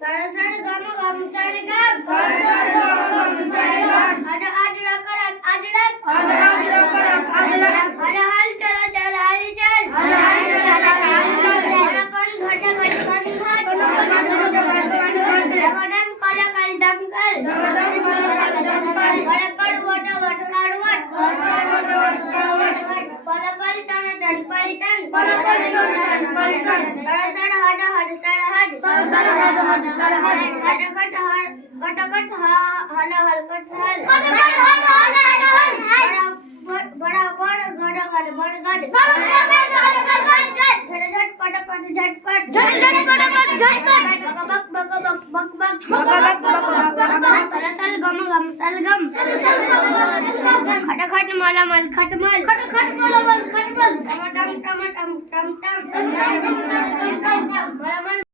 सड़ सड़ गम गम सड़ गम अड अड रकड़क अडड़क अड हल चल चल हल चल कन घट घट कन घट डम कल कल डम कल कड़ वट वट कड़ वट पल पल टन टन पल टन सड़ सड़ हड हड सड़ हड खट खट खट हल हल कट हल बड़ा बड़ गड़ गड़ बड़ गड़ झट झट पट पट झटपट बक बक बक बक सल गम गम सलगम खट खट मल मल खटमल टम टम टम टम टम